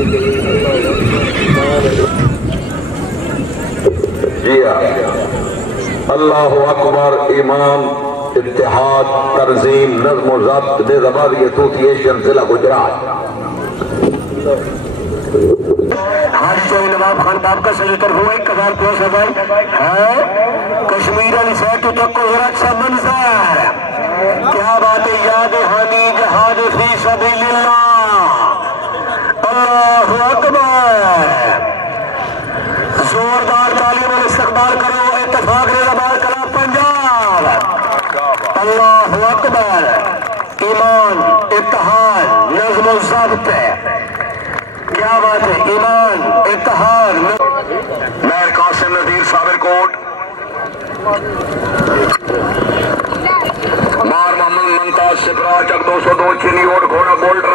جی اللہ اکبر، ایمان، اتحاد، تنظیم، نظم و ضبط، نظام ایسوسی ایشن ضلع گجرات۔ حاجی جو نواب خان باپ کا سے طرف ہوئے کبار پیش ہے بھائی کشمیر علی سیٹ تک کو ذرا اچھا منظر، کیا بات ہے، یاد ہانی جہاد فی سبیل اللہ، اللہ اکبر، زوردار تعلیم اور استقبال کرو، اتفاق رضابار کلا پنجاب، اللہ اکبر، ایمان، اتحاد، نظم و ضبط، کیا بات ہے، ایمان، اتحاد، میر قاسم نذیر صابر کوٹ، مار محمد ممتاز سپرا چک 202 چینی روڈ گھوڑا بولڈر